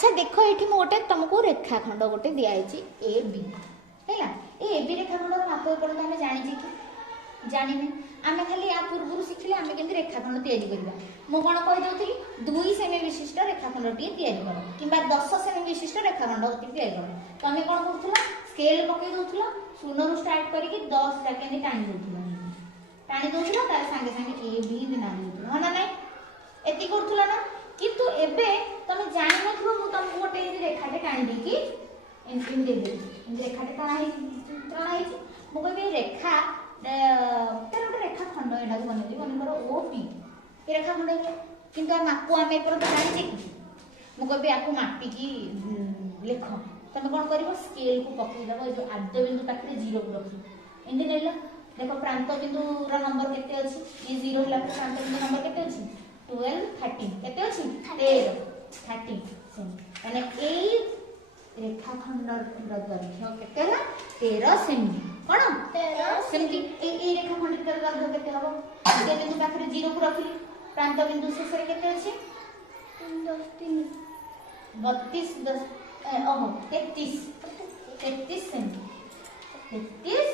अच्छा देख ये गोटे तुमको रेखाखंड गोटे दिखाई ए बी है ए बी रेखाखंड माप एपर्तंत आम जाने कि जाने आम खाली या पूर्व शिखिले आम केमती रेखाखंड तैयारी करवा मु कौन कहीदे 2 सेमी विशिष्ट रेखाखंड टी तैयारी कर कि 10 सेमी विशिष्ट रेखाखंड तैयारी कर तुम कौन कर स्केल पकई दौल शून्य स्टार्ट करके 10 टाणी टाणी दौल तार सागे सागे ए बी ना हाँ ना एति कर ना किंतु एबे तुम जान नथलो मु तुमको गोटे रेखाटे टाणी देकी एंट्री दे दे रेखाटे तना है मु कहबी रेखा तेरे गोटे रेखा खंड एटा बनेबी मन कर ओ पी ए रेखा खंड है किंतु आ मापु आमे पर जानि जे मु कहबी आकु मापी की लेख तुम कौन कर स्केल को पकई दबो जो आद्य बिंदु पाखे 0 को रखी एंदी नेला देखो प्रांत बिंदु रो नंबर केते अछि ये 0 होला प्रांत बिंदु नंबर केते अछि 12 13 केते अछि 13 30 माने ए रेखाखंड दैर्घ्य केते होला 13 सेमी कोन 13 सेमी ए रेखाखंड के दैर्घ्य केते हबो आद्य बिंदु पाखे 0 को रखली प्रांत बिंदु शेष रे केते अछि 10 3 32 10 ओहो 33 सेमी 33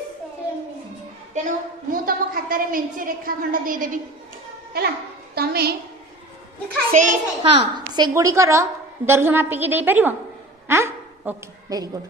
तेणु मु तुम खाता रे मेंचे रेखाखंड दे देबी हैला तमे से हाँ से गुडी कर दैर्घ्य मापिकी दे परिबो हां ओके वेरी गुड।